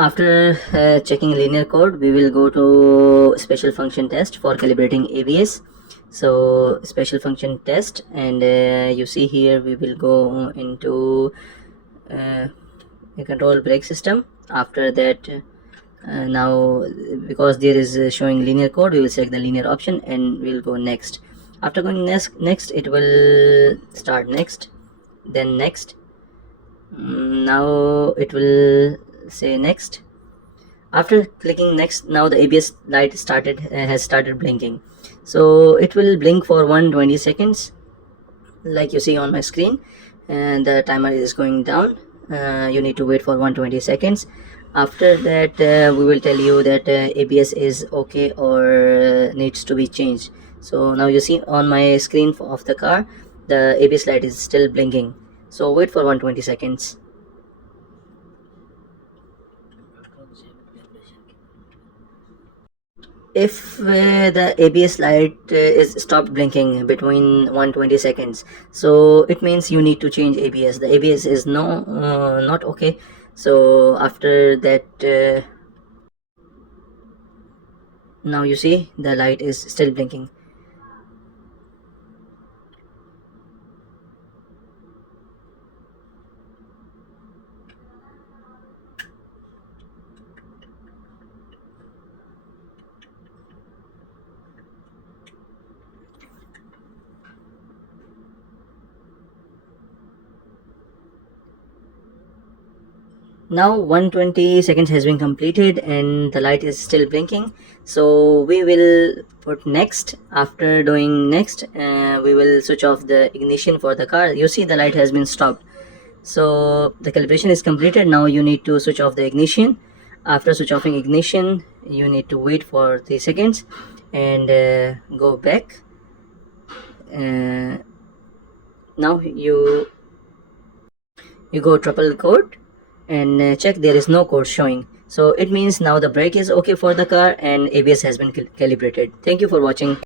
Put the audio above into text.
After checking linear code, we will go to special function test for calibrating ABS. So special function test, and you see here we will go into a control brake system. After that, now because there is showing linear code, we will select the linear option and we'll go next. After going next, it will start next, then next. Now it will say next. After clicking next, now the ABS light has started blinking. So it will blink for 120 seconds like you see on my screen, and the timer is going down. You need to wait for 120 seconds. After that, we will tell you that ABS is okay or needs to be changed. So now you see on my screen of the car, the ABS light is still blinking. So wait for 120 seconds. If the ABS light is stopped blinking between 120 seconds, so it means you need to change ABS. The ABS is not okay. So after that, now you see the light is still blinking. Now 120 seconds has been completed and the light is still blinking. So we will put next. After doing next, we will switch off the ignition for the car. You see the light has been stopped. So the calibration is completed. Now you need to switch off the ignition. After switch offing ignition, you need to wait for 3 seconds and go back. Now you go triple code and check there is no code showing. So it means now the brake is okay for the car and ABS has been calibrated. Thank you for watching.